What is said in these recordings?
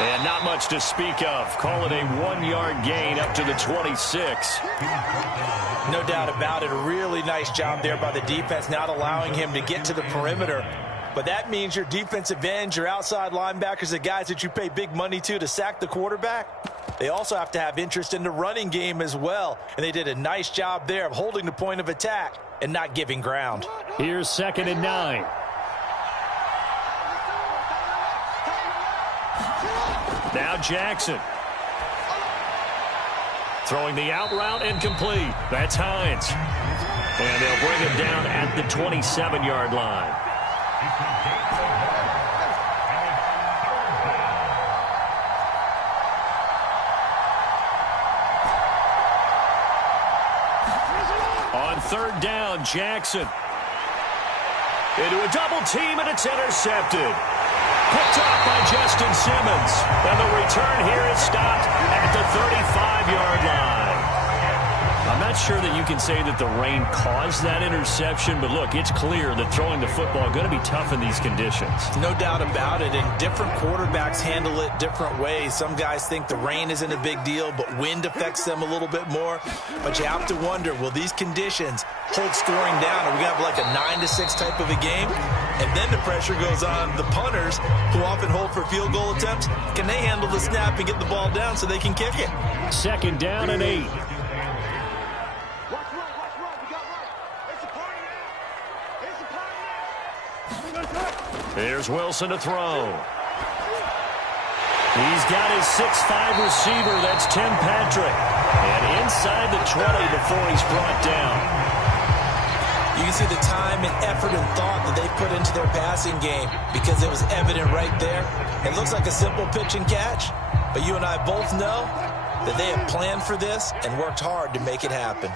And not much to speak of. Call it a 1-yard gain up to the 26. No doubt about it. A really nice job there by the defense, not allowing him to get to the perimeter. But that means your defensive ends, your outside linebackers, the guys that you pay big money to sack the quarterback, they also have to have interest in the running game as well. And they did a nice job there of holding the point of attack and not giving ground. Here's 2nd and 9. Now Jackson. Throwing the out route incomplete. That's Hines. And they'll bring him down at the 27-yard line. On 3rd down, Jackson. Into a double team, and it's intercepted. Picked off by Justin Simmons. And the return here is stopped at the 35-yard line. I'm not sure that you can say that the rain caused that interception, but look, it's clear that throwing the football is going to be tough in these conditions. No doubt about it, and different quarterbacks handle it different ways. Some guys think the rain isn't a big deal, but wind affects them a little bit more. But you have to wonder, will these conditions hold scoring down? Are we going to have like a 9-6 type of a game? And then the pressure goes on the punters, who often hold for field goal attempts. Can they handle the snap and get the ball down so they can kick it? 2nd down and 8. Here's Wilson to throw. He's got his 6'5" receiver. That's Tim Patrick. And inside the 20 before he's brought down. You can see the time and effort and thought that they put into their passing game because it was evident right there. It looks like a simple pitch and catch, but you and I both know that they have planned for this and worked hard to make it happen.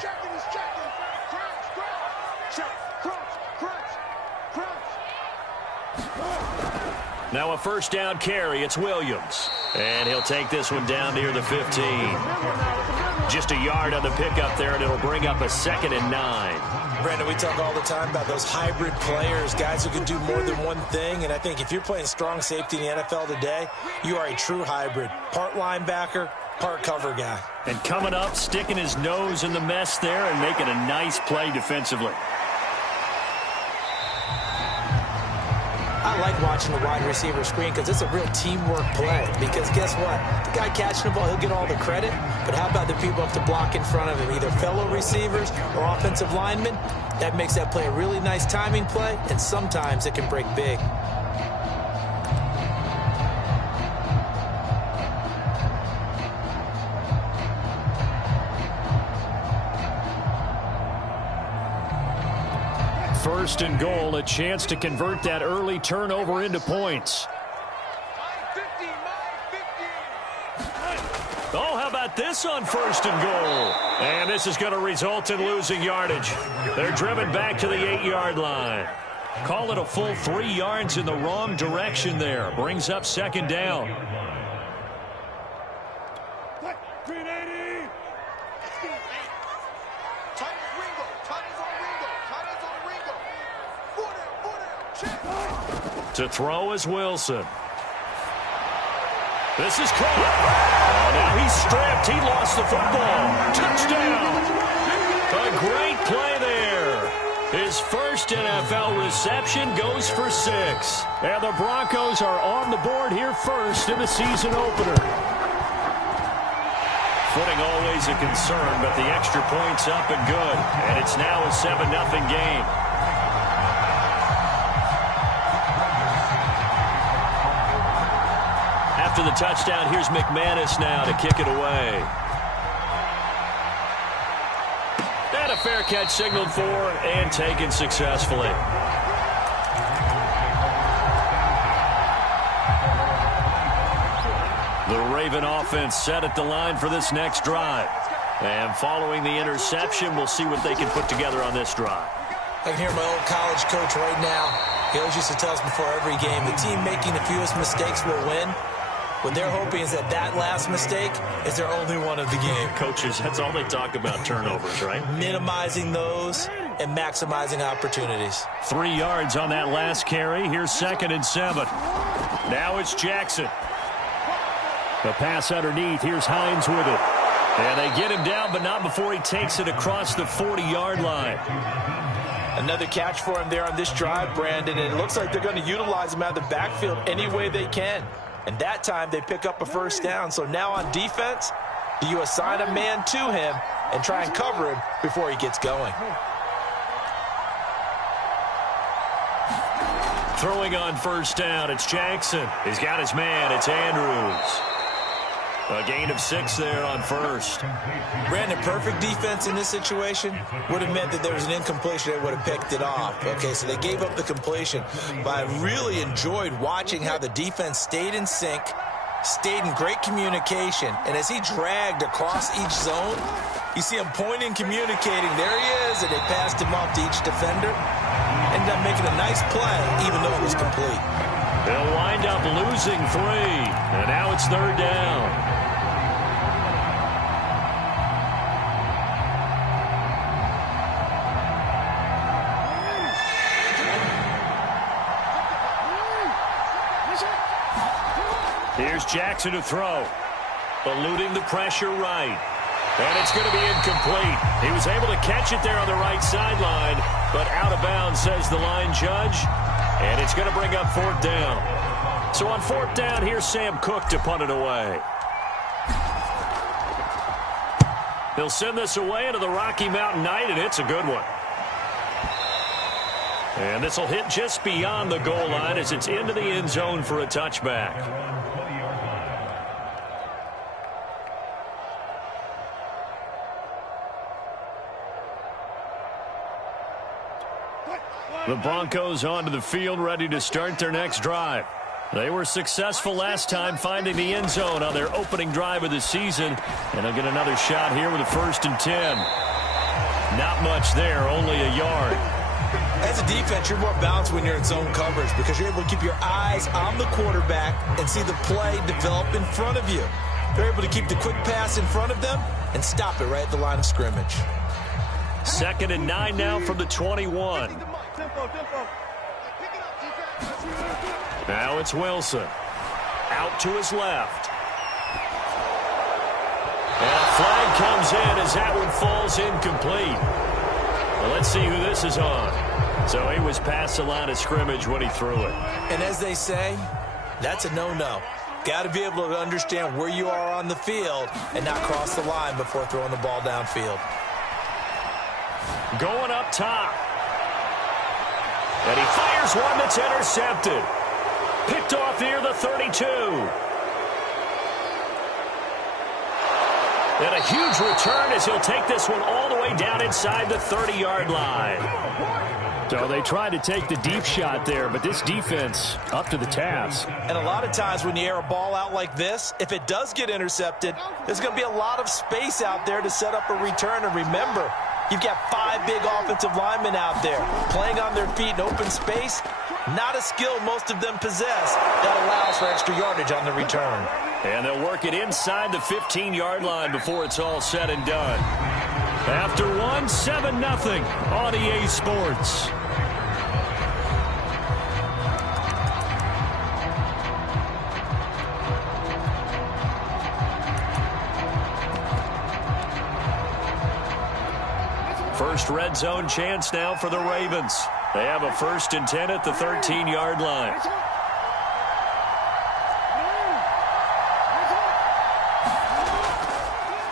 Now a 1st down carry. It's Williams. And he'll take this one down near the 15. Just a yard on the pickup there, and it'll bring up a 2nd and 9. Brandon, we talk all the time about those hybrid players, guys who can do more than one thing. And I think if you're playing strong safety in the NFL today, you are a true hybrid. Part linebacker, part cover guy. And coming up, sticking his nose in the mess there and making a nice play defensively. I like watching the wide receiver screen because it's a real teamwork play. Because guess what? The guy catching the ball, he'll get all the credit. But how about the people up to block in front of him, either fellow receivers or offensive linemen? That makes that play a really nice timing play, and sometimes it can break big. First and goal, a chance to convert that early turnover into points. Oh, how about this on 1st and goal? And this is going to result in losing yardage. They're driven back to the 8-yard line. Call it a full 3 yards in the wrong direction there. Brings up 2nd down. To throw is Wilson. This is caught. Oh, now he's stripped. He lost the football. Touchdown. A great play there. His first NFL reception goes for 6. And the Broncos are on the board here first in the season opener. Footing always a concern, but the extra point's up and good. And it's now a 7-0 game. After the touchdown, here's McManus now to kick it away. And a fair catch signaled for and taken successfully. The Raven offense set at the line for this next drive. And following the interception, we'll see what they can put together on this drive. I can hear my old college coach right now. He always used to tell us before every game, the team making the fewest mistakes will win. What they're hoping is that that last mistake is their only one of the game. Coaches, that's all they talk about, turnovers, right? Minimizing those and maximizing opportunities. 3 yards on that last carry. Here's 2nd and 7. Now it's Jackson. The pass underneath. Here's Hines with it. And they get him down, but not before he takes it across the 40-yard line. Another catch for him there on this drive, Brandon. And it looks like they're going to utilize him out of the backfield any way they can. And that time they pick up a first down. So now on defense, do you assign a man to him and try and cover him before he gets going? Throwing on first down, it's Jackson. He's got his man, it's Andrews. A gain of 6 there on first. Brandon, perfect defense in this situation would have meant that there was an incompletion. They would have picked it off. Okay, so they gave up the completion. But I really enjoyed watching how the defense stayed in sync, stayed in great communication. And as he dragged across each zone, you see him pointing, communicating. There he is, and they passed him off to each defender. Ended up making a nice play, even though it was complete. They'll wind up losing 3, and now it's third down. Here's Jackson to throw. Eluding the pressure right. And it's going to be incomplete. He was able to catch it there on the right sideline, but out of bounds, says the line judge. And it's going to bring up fourth down. So on fourth down, here's Sam Cook to punt it away. He'll send this away into the Rocky Mountain Night, and it's a good one. And this will hit just beyond the goal line as it's into the end zone for a touchback. The Broncos onto the field, ready to start their next drive. They were successful last time finding the end zone on their opening drive of the season. And they'll get another shot here with a 1st and 10. Not much there, only a yard. As a defense, you're more balanced when you're in zone coverage because you're able to keep your eyes on the quarterback and see the play develop in front of you. They're able to keep the quick pass in front of them and stop it right at the line of scrimmage. 2nd and 9 now from the 21. Now it's Wilson. Out to his left. And a flag comes in as that one falls incomplete. Well, let's see who this is on. So he was past the line of scrimmage when he threw it. And as they say, that's a no-no. Got to be able to understand where you are on the field and not cross the line before throwing the ball downfield. Going up top. And he fires one that's intercepted. Picked off near the 32. And a huge return as he'll take this one all the way down inside the 30-yard line. So they tried to take the deep shot there, but this defense up to the task. And a lot of times when you air a ball out like this, if it does get intercepted, there's going to be a lot of space out there to set up a return. And remember, you've got 5 big offensive linemen out there playing on their feet in open space. Not a skill most of them possess that allows for extra yardage on the return. And they'll work it inside the 15-yard line before it's all said and done. After one, 7-0 on EA Sports. First red zone chance now for the Ravens. They have a 1st and 10 at the 13-yard line.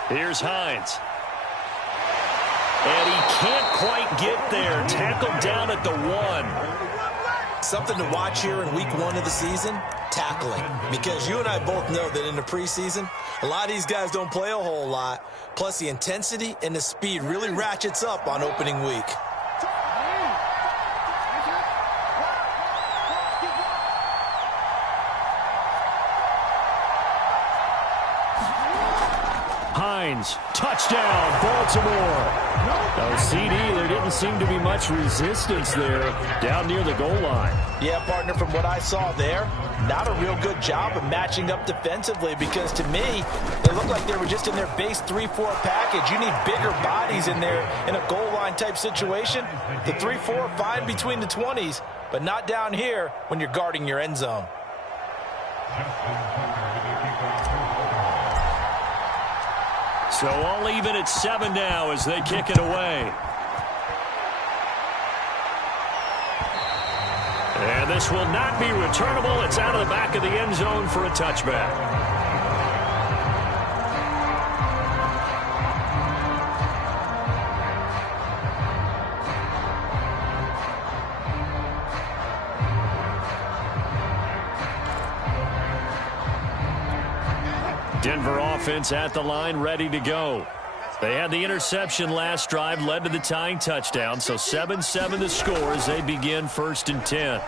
Here's Hines. And he can't quite get there. Tackled down at the 1. Something to watch here in week 1 of the season, tackling. Because you and I both know that in the preseason, a lot of these guys don't play a whole lot. Plus, the intensity and the speed really ratchets up on opening week. Hines, touchdown, Baltimore. Oh, CD, there didn't seem to be much resistance there down near the goal line. Yeah, partner, from what I saw there, not a real good job of matching up defensively because to me, they looked like they were just in their base 3-4 package. You need bigger bodies in there in a goal line type situation. The 3-4 fine between the 20s, but not down here when you're guarding your end zone. So all even at 7 now as they kick it away. And this will not be returnable. It's out of the back of the end zone for a touchback. Denver offense at the line, ready to go. They had the interception last drive, led to the tying touchdown, so 7-7 the score as they begin 1st and 10.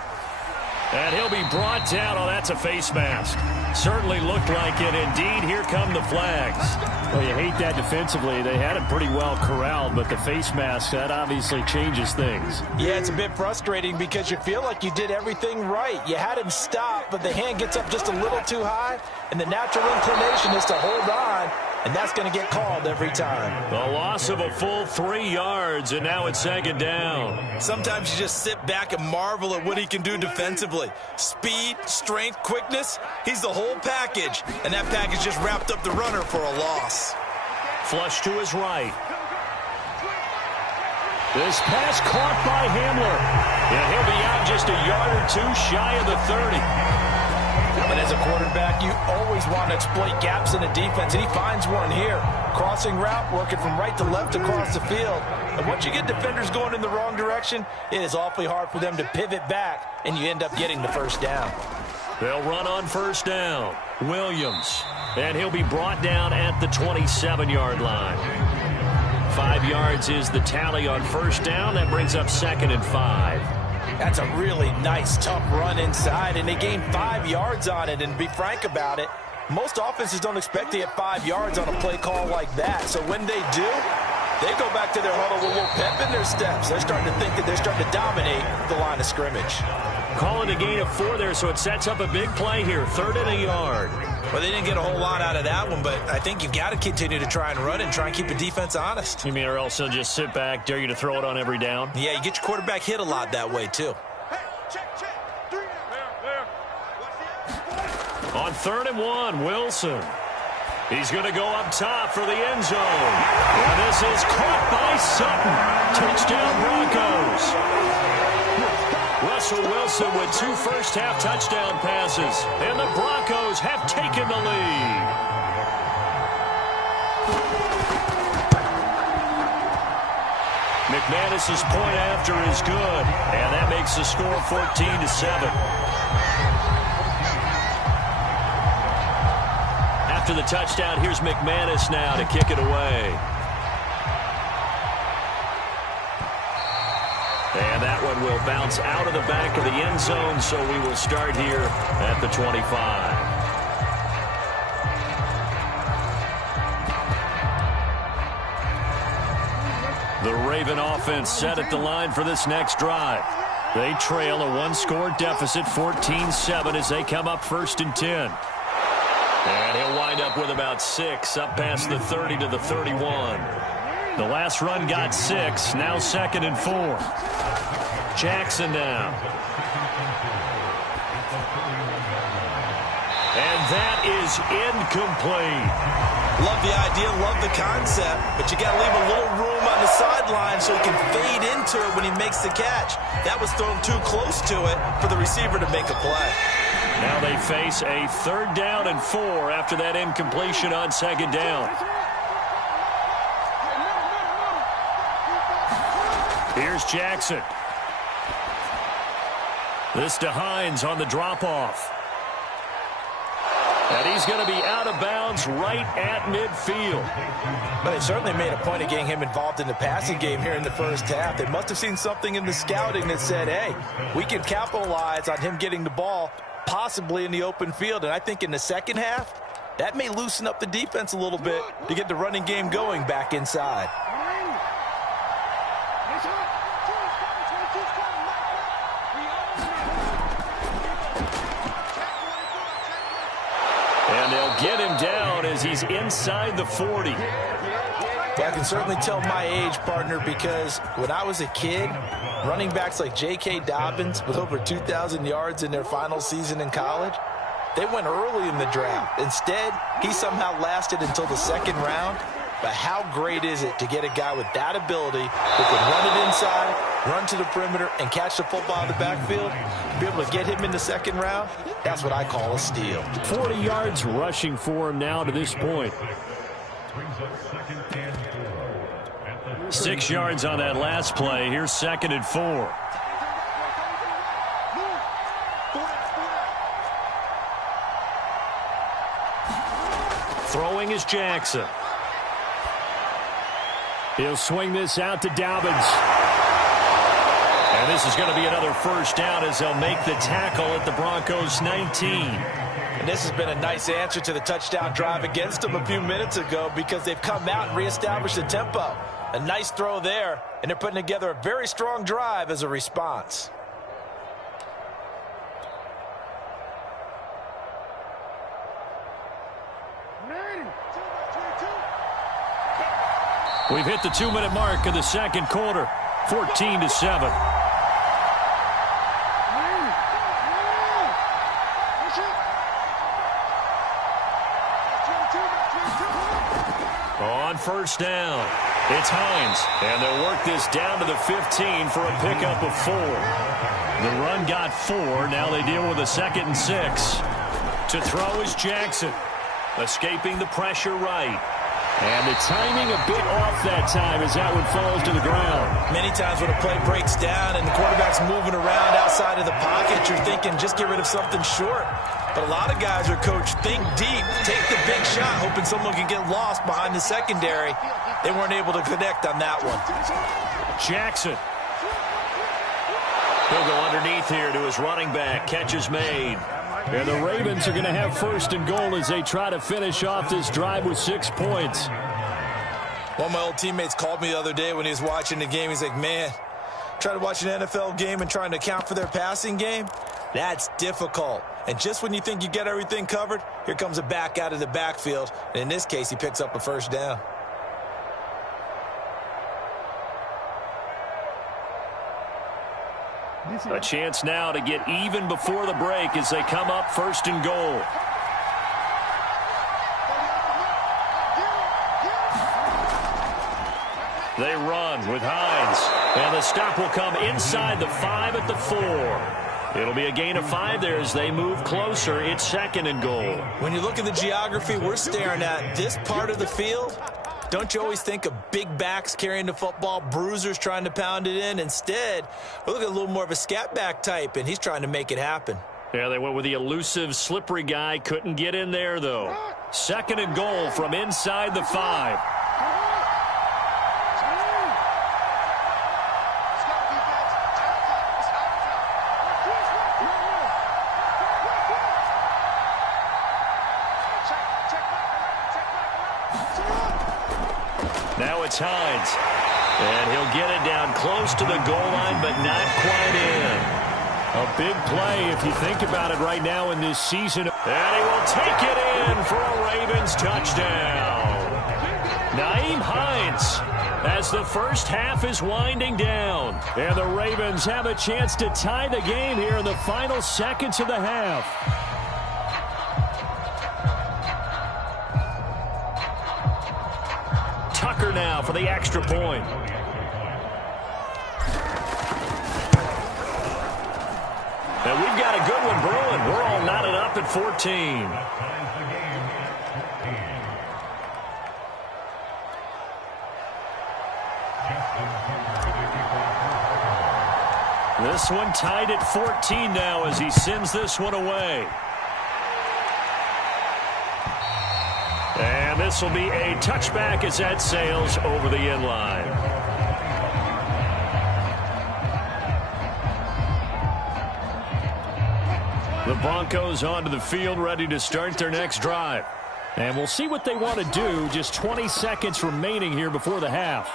And he'll be brought down. Oh, that's a face mask. Certainly looked like it. Indeed, here come the flags. Well, you hate that defensively. They had it pretty well corralled, but the face mask, that obviously changes things. Yeah, it's a bit frustrating because you feel like you did everything right. You had him stop, but the hand gets up just a little too high, and the natural inclination is to hold on, and that's going to get called every time. A loss of a full 3 yards, and now it's 2nd down. Sometimes you just sit back and marvel at what he can do defensively. Speed, strength, quickness, he's the whole package, and that package just wrapped up the runner for a loss. Flush to his right. This pass caught by Hamler. And he'll be out just a yard or 2 shy of the 30. And as a quarterback, you always want to exploit gaps in the defense, and he finds one here. Crossing route, working from right to left across the field. And once you get defenders going in the wrong direction, it is awfully hard for them to pivot back, and you end up getting the 1st down. They'll run on 1st down. Williams. And he'll be brought down at the 27-yard line. 5 yards is the tally on 1st down. That brings up 2nd and 5. That's a really nice, tough run inside, and they gained 5 yards on it. And to be frank about it, most offenses don't expect to get 5 yards on a play call like that. So when they do, they go back to their huddle with a little pep in their steps. They're starting to think that they're starting to dominate the line of scrimmage. Calling a gain of 4 there, so it sets up a big play here. 3rd and a yard. Well, they didn't get a whole lot out of that one, but I think you've got to continue to try and run and try and keep the defense honest. You mean or else they'll just sit back, dare you to throw it on every down? Yeah, you get your quarterback hit a lot that way, too. On 3rd and 1, Wilson. He's going to go up top for the end zone. And this is caught by Sutton. Touchdown, Broncos. Russell Wilson with 2 first-half touchdown passes. And the Broncos have taken the lead. McManus's point after is good. And that makes the score 14-7. After the touchdown, here's McManus now to kick it away. And that one will bounce out of the back of the end zone, so we will start here at the 25. The Raven offense set at the line for this next drive. They trail a 1-score deficit, 14-7, as they come up 1st and 10. And he'll wind up with about 6, up past the 30 to the 31. The last run got 6, now 2nd and 4. Jackson now. And that is incomplete. Love the idea, love the concept, but you got to leave a little room on the sideline so he can fade into it when he makes the catch. That was thrown too close to it for the receiver to make a play. Now they face a 3rd down and 4 after that incompletion on 2nd down. Here's Jackson. This to Hines on the drop-off. And he's going to be out of bounds right at midfield. But they certainly made a point of getting him involved in the passing game here in the 1st half. They must have seen something in the scouting that said, hey, we can capitalize on him getting the ball possibly in the open field. And I think in the 2nd half, that may loosen up the defense a little bit to get the running game going back inside. And they'll get him down as he's inside the 40. Well, I can certainly tell my age, partner, because when I was a kid, running backs like J.K. Dobbins with over 2,000 yards in their final season in college, they went early in the draft. Instead, he somehow lasted until the 2nd round. But how great is it to get a guy with that ability who can run it inside, run to the perimeter, and catch the football in the backfield? To be able to get him in the second round, that's what I call a steal. 40 yards rushing for him now to this point. 6 yards on that last play. Here's 2nd and 4. Throwing is Jackson. He'll swing this out to Dobbins. And this is going to be another first down as they'll make the tackle at the Broncos' 19. And this has been a nice answer to the touchdown drive against them a few minutes ago because they've come out and reestablished the tempo. A nice throw there, and they're putting together a very strong drive as a response. We've hit the 2-minute mark of the second quarter, 14-7. On first down, it's Hines, and they'll work this down to the 15 for a pickup of 4. The run got 4. Now they deal with a 2nd and 6. To throw is Jackson, escaping the pressure right. And the timing a bit off that time as that one falls to the ground. Many times when a play breaks down and the quarterback's moving around outside of the pocket, you're thinking just get rid of something short. But a lot of guys are coached, think deep, take the big shot, hoping someone can get lost behind the secondary. They weren't able to connect on that one. Jackson. He'll go underneath here to his running back. Catch is made. And the Ravens are going to have 1st and goal as they try to finish off this drive with 6 points. One of my old teammates called me the other day when he was watching the game. He's like, man, trying to watch an NFL game and trying to account for their passing game, that's difficult. And just when you think you get everything covered, here comes a back out of the backfield. And in this case, he picks up a first down. A chance now to get even before the break as they come up 1st and goal. They run with Hines. And the stop will come inside the 5 at the 4. It'll be a gain of 5 there as they move closer. It's 2nd and goal. When you look at the geography we're staring at, this part of the field, don't you always think of big backs carrying the football, bruisers trying to pound it in? Instead, we're looking at a little more of a scat back type, and he's trying to make it happen. Yeah, they went with the elusive, slippery guy. Couldn't get in there, though. 2nd and goal from inside the 5. Now it's Hines. And he'll get it down close to the goal line, but not quite in. A big play if you think about it right now in this season. And he will take it in for a Ravens touchdown. Nyheim Hines as the first half is winding down. And the Ravens have a chance to tie the game here in the final seconds of the half. Tucker now for the extra point. And we've got a good one brewing. We're all knotted up at 14. This one tied at 14 now as he sends this one away. And this will be a touchback as that sails over the end line. The Broncos onto the field ready to start their next drive. And we'll see what they want to do. Just 20 seconds remaining here before the half.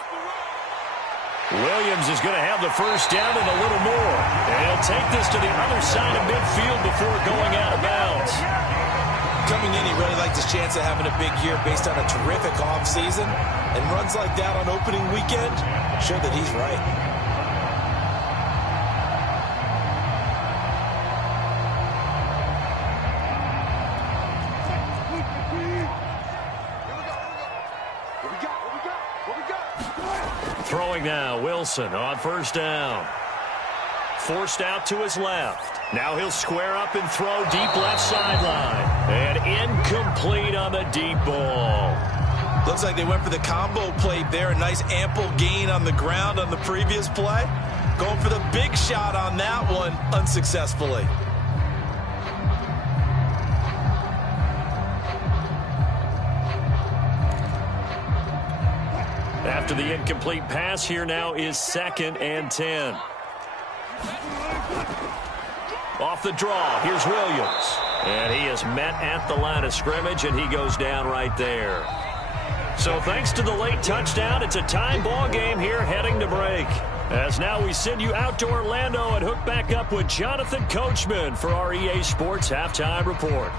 Williams is going to have the first down and a little more. And he'll take this to the other side of midfield before going out of bounds. Coming in, he really liked his chance of having a big year based on a terrific offseason. And runs like that on opening weekend show that he's right. Here we go. throwing now. Wilson on first down. Forced out to his left. Now he'll square up and throw deep left sideline. And incomplete on the deep ball. Looks like they went for the combo play there. A nice ample gain on the ground on the previous play. Going for the big shot on that one unsuccessfully. After the incomplete pass, here now is 2nd and 10. Off the draw, here's Williams. And he is met at the line of scrimmage, and he goes down right there. So thanks to the late touchdown, it's a tie ball game here heading to break. As now we send you out to Orlando and hook back up with Jonathan Coachman for our EA Sports Halftime Report.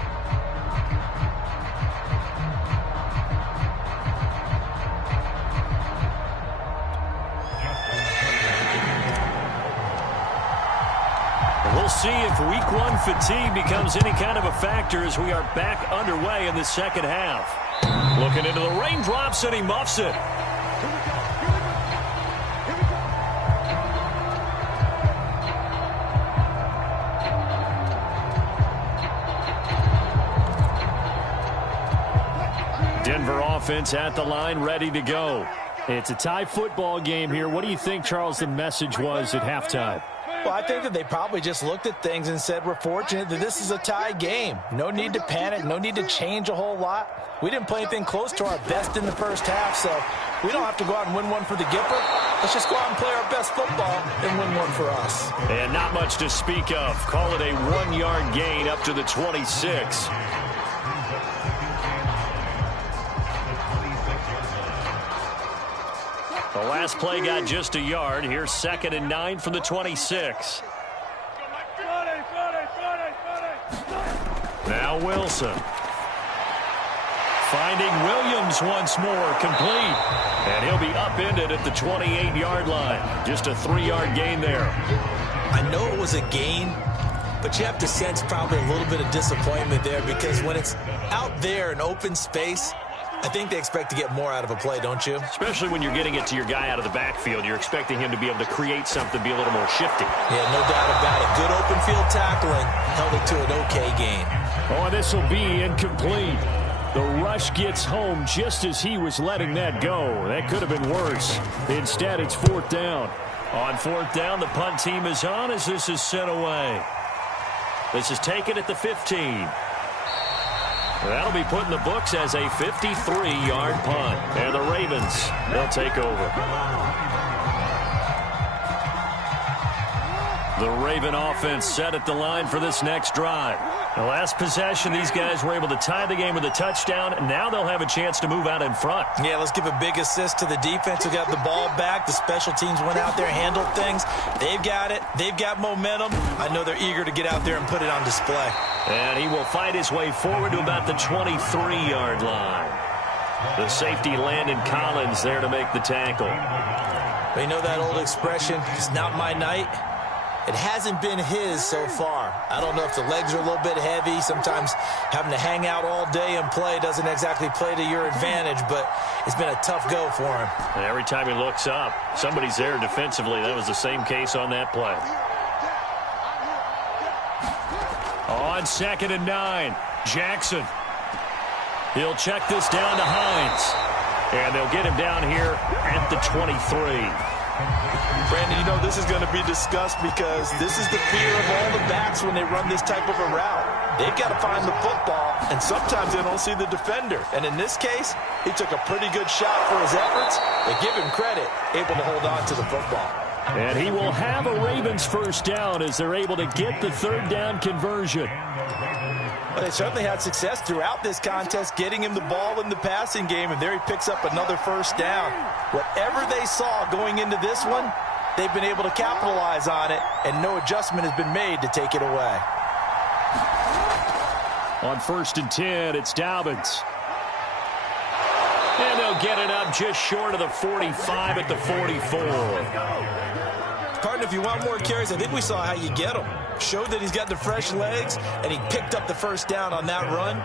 We'll see if week 1 fatigue becomes any kind of a factor as we are back underway in the second half. Looking into the raindrops, and he muffs it. Denver offense at the line, ready to go. It's a tie football game here. What do you think, Charles, the message was at halftime? Well, I think that they probably just looked at things and said, we're fortunate that this is a tie game. No need to panic. No need to change a whole lot. We didn't play anything close to our best in the first half, so we don't have to go out and win one for the Gipper. Let's just go out and play our best football and win one for us. And not much to speak of. Call it a 1-yard gain up to the 26. The last play got just a yard. Here's 2nd and 9 from the 26. Now Wilson. Finding Williams once more, complete. And he'll be upended at the 28-yard line. Just a 3-yard gain there. I know it was a gain, but you have to sense probably a little bit of disappointment there because when it's out there in open space, I think they expect to get more out of a play, don't you? Especially when you're getting it to your guy out of the backfield. You're expecting him to be able to create something, be a little more shifty. Yeah, no doubt about it. Good open field tackling. Held it to an okay gain. Oh, this will be incomplete. The rush gets home just as he was letting that go. That could have been worse. Instead, it's 4th down. On 4th down, the punt team is on as this is sent away. This is taken at the 15. That'll be put in the books as a 53-yard punt. And the Ravens, they'll take over. The Raven offense set at the line for this next drive. The last possession, these guys were able to tie the game with a touchdown. Now they'll have a chance to move out in front. Yeah, let's give a big assist to the defense who got the ball back. The special teams went out there, handled things. They've got it. They've got momentum. I know they're eager to get out there and put it on display. And he will fight his way forward to about the 23-yard line. The safety, Landon Collins, there to make the tackle. But you know that old expression, it's not my night. It hasn't been his so far. I don't know if the legs are a little bit heavy. Sometimes having to hang out all day and play doesn't exactly play to your advantage, but it's been a tough go for him. And every time he looks up, somebody's there defensively. That was the same case on that play. On 2nd and 9, Jackson. He'll check this down to Hines. And they'll get him down here at the 23. Brandon, you know this is going to be discussed because this is the fear of all the backs when they run this type of a route. They've got to find the football, and sometimes they don't see the defender. And in this case, he took a pretty good shot for his efforts. They give him credit, able to hold on to the football. And he will have a Ravens first down as they're able to get the 3rd down conversion. But they certainly had success throughout this contest, getting him the ball in the passing game, and there he picks up another first down. Whatever they saw going into this one, they've been able to capitalize on it, and no adjustment has been made to take it away. On 1st and 10, it's Dobbins. And they'll get it up just short of the 45 at the 44. Partner, if you want more carries, I think we saw how you get them. Showed that he's got the fresh legs, and he picked up the first down on that run.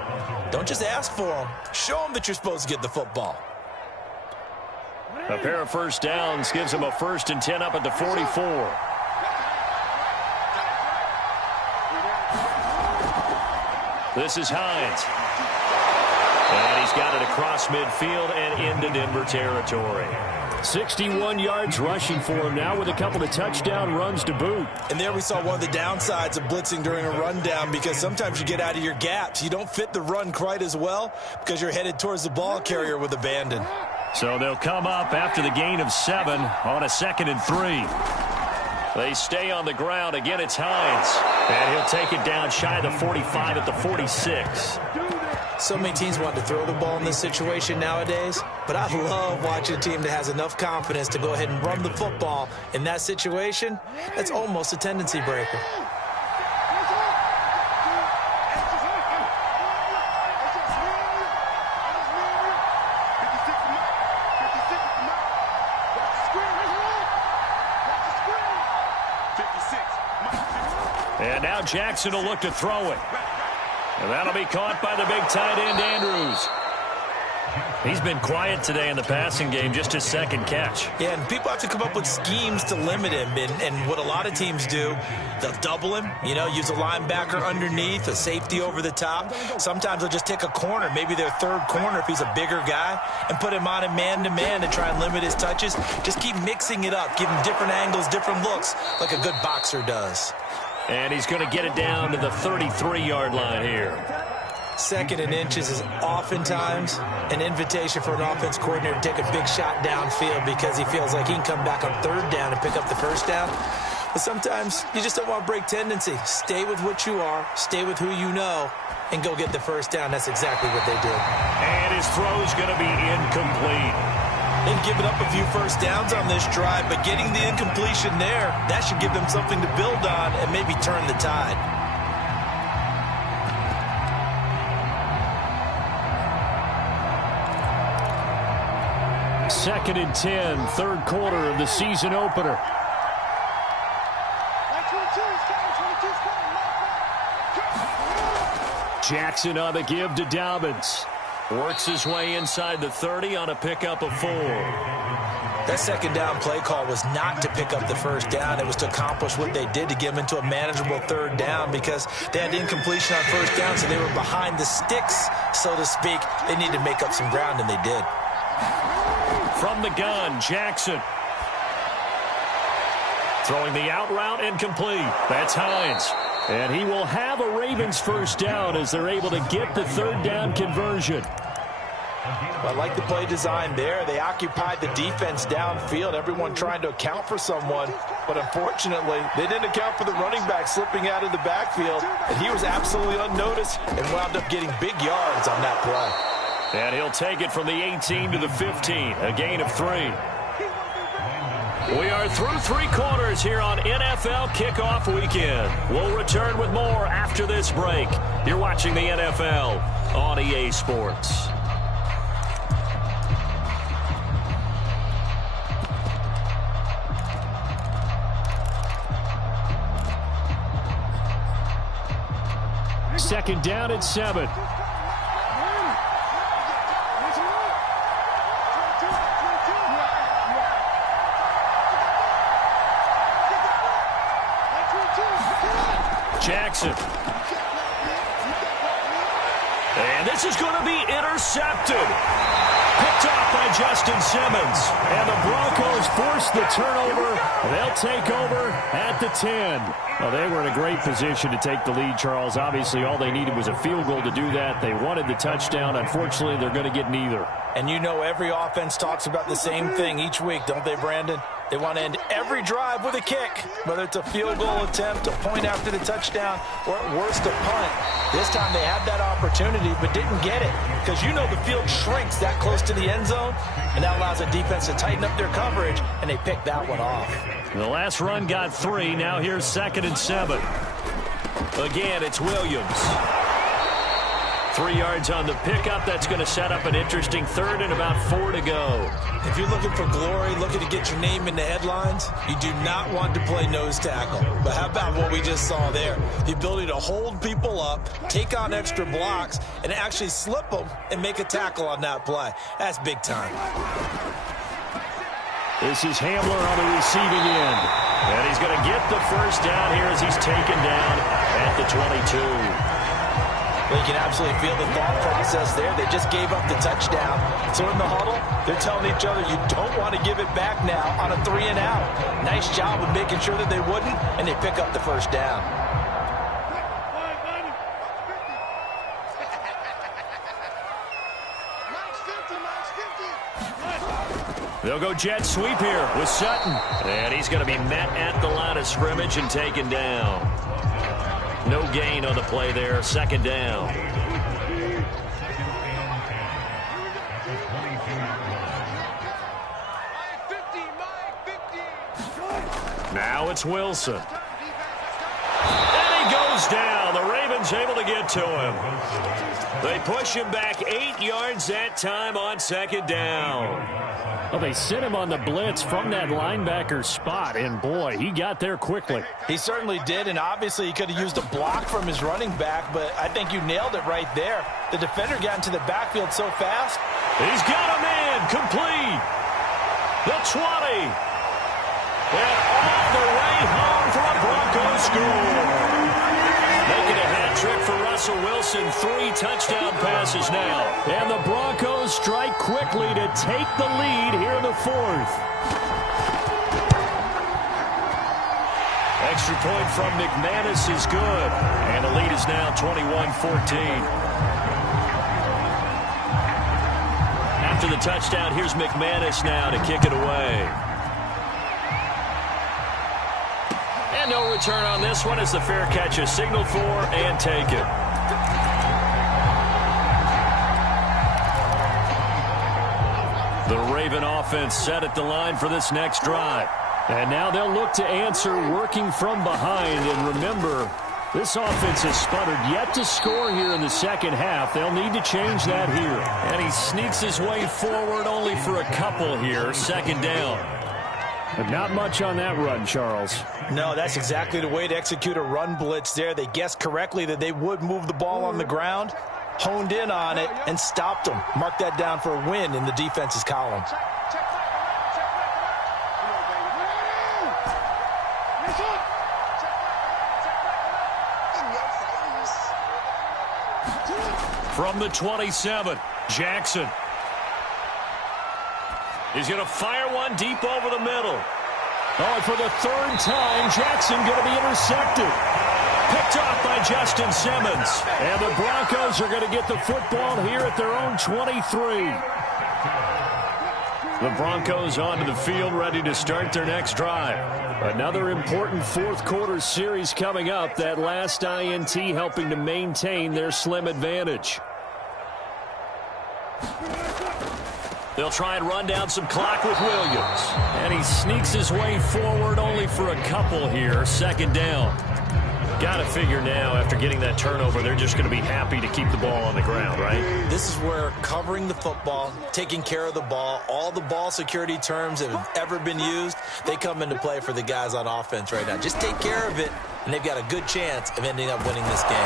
Don't just ask for them. Show them that you're supposed to get the football. A pair of first downs gives him a 1st and 10 up at the 44. This is Hines. And he's got it across midfield and into Denver territory. 61 yards rushing for him now with a couple of touchdown runs to boot. And there we saw one of the downsides of blitzing during a rundown, because sometimes you get out of your gaps. You don't fit the run quite as well because you're headed towards the ball carrier with abandon. So they'll come up after the gain of 7 on a 2nd and 3. They stay on the ground. Again, it's Hines. And he'll take it down shy of the 45 at the 46. So many teams want to throw the ball in this situation nowadays, but I love watching a team that has enough confidence to go ahead and run the football in that situation. That's almost a tendency breaker. And now Jackson will look to throw it. And that'll be caught by the big tight end, Andrews. He's been quiet today in the passing game, just his 2nd catch. Yeah, and people have to come up with schemes to limit him. And what a lot of teams do, they'll double him, use a linebacker underneath, a safety over the top. Sometimes they'll just take a corner, maybe their 3rd corner if he's a bigger guy, and put him on a man-to-man to try and limit his touches. Just keep mixing it up, give him different angles, different looks, like a good boxer does. And he's going to get it down to the 33-yard line here. 2nd and inches is oftentimes an invitation for an offense coordinator to take a big shot downfield because he feels like he can come back on 3rd down and pick up the 1st down. But sometimes you just don't want to break tendency. Stay with what you are, stay with who you know, and go get the 1st down. That's exactly what they did. And his throw is going to be incomplete. They've given up a few 1st downs on this drive, but getting the incompletion there, that should give them something to build on and maybe turn the tide. Second and 10, 3rd quarter of the season opener. Jackson on the give to Dobbins. Works his way inside the 30 on a pickup of 4. That 2nd down play call was not to pick up the 1st down. It was to accomplish what they did to get them into a manageable 3rd down because they had incompletion on 1st down, so they were behind the sticks, so to speak. They needed to make up some ground, and they did. From the gun, Jackson. Throwing the out route incomplete. That's Hines. And he will have a Ravens 1st down as they're able to get the 3rd down conversion. I like the play design there. They occupied the defense downfield, everyone trying to account for someone. But unfortunately, they didn't account for the running back slipping out of the backfield. And he was absolutely unnoticed and wound up getting big yards on that play. And he'll take it from the 18 to the 15, a gain of 3. We are through 3 quarters here on NFL Kickoff Weekend. We'll return with more after this break. You're watching the NFL on EA Sports. Second down at 7. Jackson. And this is going to be intercepted. Picked off by Justin Simmons. And the Broncos force the turnover. They'll take over at the 10. Well, they were in a great position to take the lead, Charles. Obviously, all they needed was a field goal to do that. They wanted the touchdown. Unfortunately, they're going to get neither. And you know every offense talks about the same thing each week, don't they, Brandon? They want to end every drive with a kick, whether it's a field goal attempt, a point after the touchdown, or at worst a punt. This time they had that opportunity but didn't get it because you know the field shrinks that close to the end zone, and that allows the defense to tighten up their coverage, and they picked that one off. The last run got 3. Now here's 2nd and 7. Again, it's Williams. 3 yards on the pickup. That's going to set up an interesting 3rd and about 4 to go. If you're looking for glory, looking to get your name in the headlines, you do not want to play nose tackle. But how about what we just saw there? The ability to hold people up, take on extra blocks, and actually slip them and make a tackle on that play. That's big time. This is Hamler on the receiving end. And he's going to get the first down here as he's taken down at the 22. Well, you can absolutely feel the thought process there. They just gave up the touchdown. So in the huddle, they're telling each other, you don't want to give it back now on a 3-and-out. Nice job of making sure that they wouldn't, and they pick up the first down. They'll go jet sweep here with Sutton. And he's going to be met at the line of scrimmage and taken down. No gain on the play there. Second down. Now it's Wilson. And he goes down. The Ravens able to get to him. They push him back 8 yards that time on second down. Well, they sent him on the blitz from that linebacker spot, and boy, he got there quickly. He certainly did, and obviously he could have used a block from his running back, but I think you nailed it right there. The defender got into the backfield so fast. He's got a man complete. The 20. And all the way home for a Broncos score. Making a hat trick for Russell Wilson. 3 touchdown passes now. And the Broncos strike quickly to take the lead here in the 4th. Extra point from McManus is good. And the lead is now 21-14. After the touchdown, here's McManus now to kick it away. And no return on this one as the fair catch is signaled for and taken. The Raven offense set at the line for this next drive. And now they'll look to answer working from behind. And remember, this offense has sputtered yet to score here in the second half. They'll need to change that here. And he sneaks his way forward only for a couple here. Second down. But not much on that run, Charles. No, that's exactly the way to execute a run blitz there. They guessed correctly that they would move the ball on the ground, honed in on it, and stopped them. Mark that down for a win in the defense's column. From the 27, Jackson. He's going to fire one deep over the middle. Oh, and for the 3rd time, Jackson going to be intercepted. Picked off by Justin Simmons. And the Broncos are going to get the football here at their own 23. The Broncos onto the field, ready to start their next drive. Another important 4th quarter series coming up. That last INT helping to maintain their slim advantage. They'll try and run down some clock with Williams. And he sneaks his way forward only for a couple here. Second down. Got to figure now, after getting that turnover, they're just going to be happy to keep the ball on the ground, right? This is where covering the football, taking care of the ball, all the ball security terms that have ever been used, they come into play for the guys on offense right now. Just take care of it, and they've got a good chance of ending up winning this game.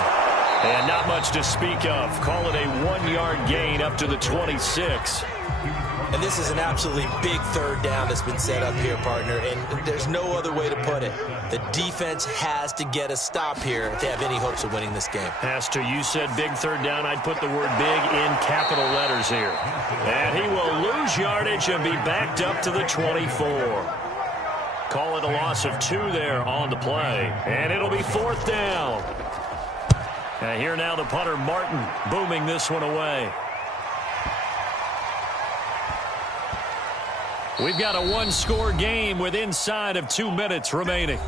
And not much to speak of. Call it a 1-yard gain up to the 26. And this is an absolutely big 3rd down that's been set up here, partner, and there's no other way to put it. The defense has to get a stop here if they have any hopes of winning this game. Has to. You said big 3rd down. I'd put the word big in capital letters here. And he will lose yardage and be backed up to the 24. Call it a loss of 2 there on the play. And it'll be 4th down. And here now the punter, Martin, booming this one away. We've got a 1-score game with inside of 2 minutes remaining.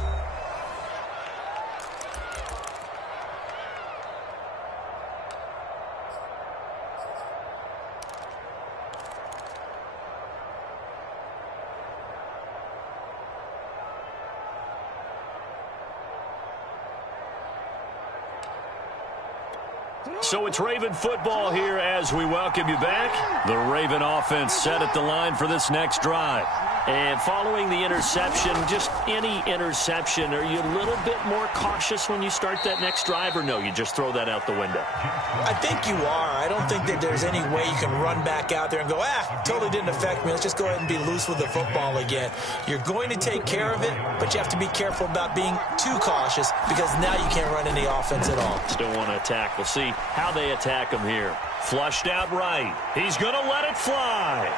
So it's Raven football here as we welcome you back. The Raven offense set at the line for this next drive. And following the interception, just any interception, are you a little bit more cautious when you start that next drive, or no, you just throw that out the window? I think you are. I don't think that there's any way you can run back out there and go, totally didn't affect me. Let's just go ahead and be loose with the football again. You're going to take care of it, but you have to be careful about being too cautious because now you can't run any offense at all. Still want to attack. We'll see how they attack him here. Flushed out right. He's going to let it fly.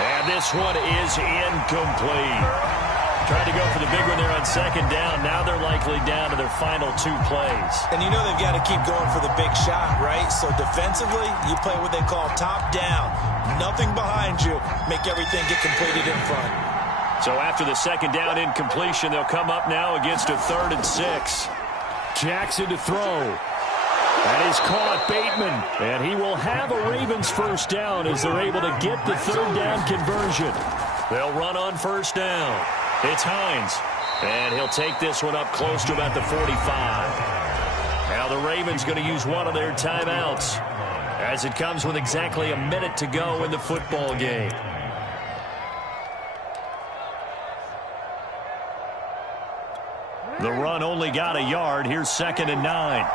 And this one is incomplete. Tried to go for the big one there on second down. Now they're likely down to their final 2 plays. And you know they've got to keep going for the big shot, right? So defensively, you play what they call top down. Nothing behind you. Make everything get completed in front. So after the second down incompletion, they'll come up now against a 3rd and 6. Jackson to throw. That is caught, Bateman. And he will have a Ravens first down as they're able to get the 3rd down conversion. They'll run on first down. It's Hines. And he'll take this one up close to about the 45. Now the Ravens going to use one of their timeouts as it comes with exactly a minute to go in the football game. The run only got a yard. Here's 2nd and 9.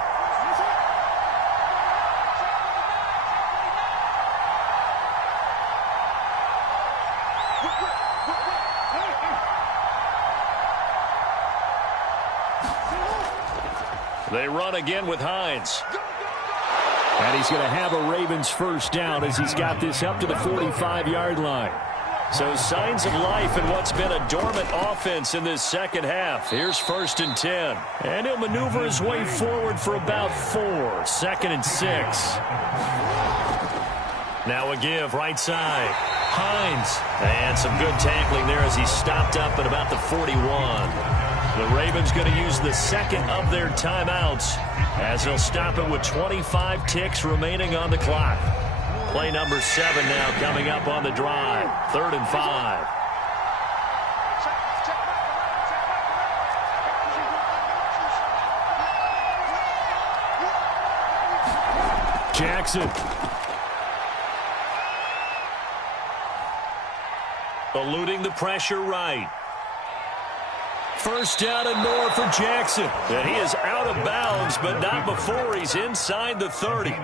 They run again with Hines. And he's going to have a Ravens first down as he's got this up to the 45-yard line. So signs of life in what's been a dormant offense in this second half. Here's 1st and 10. And he'll maneuver his way forward for about 4. 2nd and 6. Now a give right side. Hines. And some good tackling there as he stopped up at about the 41. The Ravens going to use the second of their timeouts as they'll stop it with 25 ticks remaining on the clock. Play number 7 now coming up on the drive. 3rd and 5. Jackson. Eluding the pressure right. First down and more for Jackson. And he is out of bounds, but not before he's inside the 30.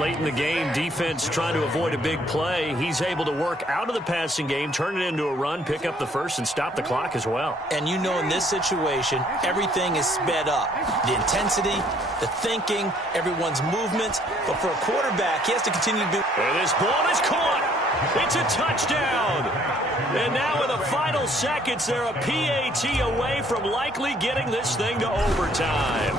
Late in the game, defense trying to avoid a big play. He's able to work out of the passing game, turn it into a run, pick up the first, and stop the clock as well. And you know in this situation, everything is sped up. The intensity, the thinking, everyone's movements. But for a quarterback, he has to continue to do... And this ball is caught. It's a touchdown. And now in the final seconds, they're a PAT away from likely getting this thing to overtime.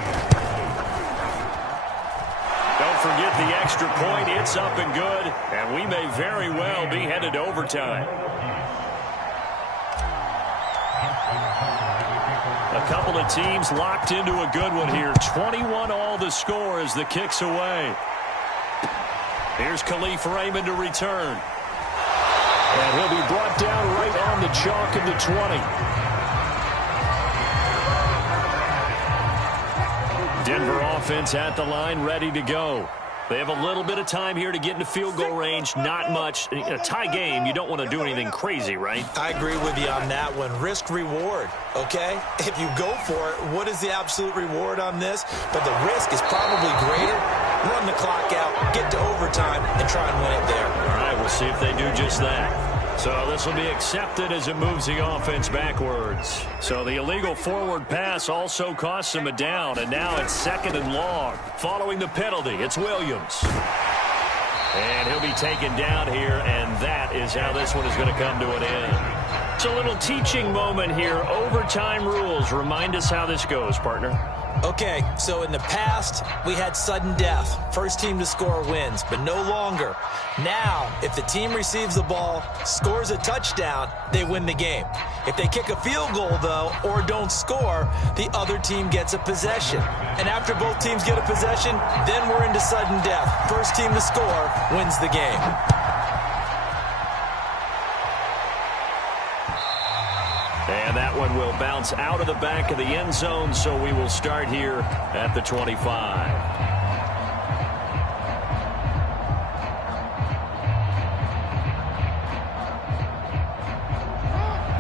Don't forget the extra point. It's up and good, and we may very well be headed to overtime. A couple of teams locked into a good one here. 21-all the score as the kick's away. Here's Khalif Raymond to return. And he'll be brought down right on the chalk of the 20. Denver offense at the line, ready to go. They have a little bit of time here to get into field goal range. Not much. In a tie game, you don't want to do anything crazy, right? I agree with you on that one. Risk reward, okay? If you go for it, what is the absolute reward on this? But the risk is probably greater. Run the clock out, get to overtime, and try and win it there. All right, we'll see if they do just that. So this will be accepted as it moves the offense backwards. So the illegal forward pass also costs him a down, and now it's 2nd and long. Following the penalty, it's Williams. And he'll be taken down here, and that is how this one is going to come to an end. It's a little teaching moment here. Overtime rules. Remind us how this goes, partner. Okay, so in the past, we had sudden death. First team to score wins, but no longer. Now, if the team receives the ball, scores a touchdown, they win the game. If they kick a field goal, though, or don't score, the other team gets a possession. And after both teams get a possession, then we're into sudden death. First team to score wins the game. And that one will bounce out of the back of the end zone, so we will start here at the 25.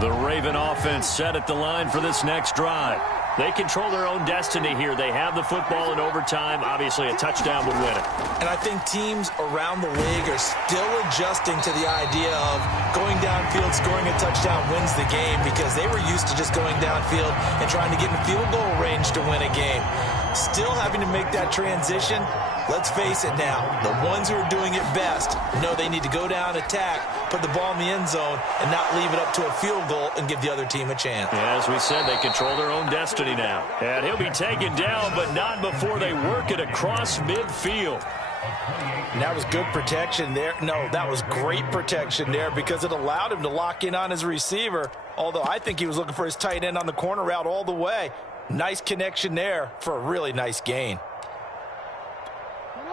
The Raven offense set at the line for this next drive. They control their own destiny here. They have the football in overtime. Obviously, a touchdown would win it. And I think teams around the league are still adjusting to the idea of going downfield, scoring a touchdown wins the game, because they were used to just going downfield and trying to get in field goal range to win a game. Still having to make that transition. Let's face it now, the ones who are doing it best know they need to go down, attack, put the ball in the end zone, and not leave it up to a field goal and give the other team a chance. Yeah, as we said, they control their own destiny now. And he'll be taken down, but not before they work it across midfield. And that was good protection there. No, that was great protection there, because it allowed him to lock in on his receiver, although I think he was looking for his tight end on the corner route all the way. Nice connection there for a really nice gain.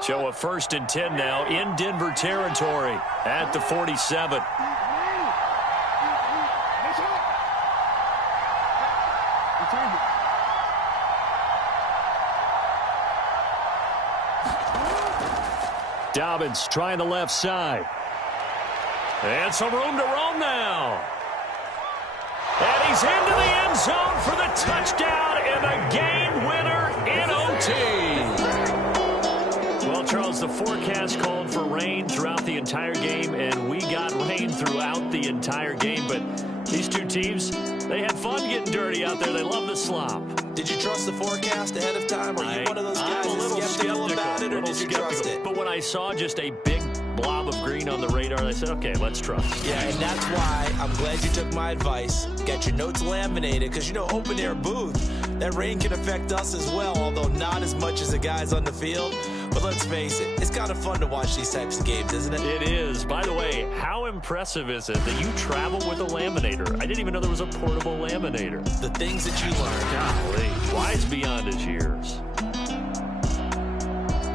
So a 1st and 10 now in Denver territory at the 47. Dobbins trying the left side. And some room to roam now. And he's into the end zone for the touchdown and the game winner in OT. Well, Charles, the forecast called for rain throughout the entire game, and we got rain throughout the entire game. But these two teams, they had fun getting dirty out there. They love the slop. Did you trust the forecast ahead of time? Are you one of those guys that's skeptical about it, or did you trust it? But when I saw just a big blob of green on the radar, I said, okay, let's trust. Yeah, and that's why I'm glad you took my advice. Get your notes laminated, because, you know, open air booth, that rain can affect us as well, although not as much as the guys on the field. But let's face it, it's kind of fun to watch these types of games, isn't it? It is. By the way, how impressive is it that you travel with a laminator? I didn't even know there was a portable laminator. The things that you learn. Golly, wise beyond his years.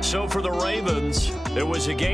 So for the Ravens, it was a game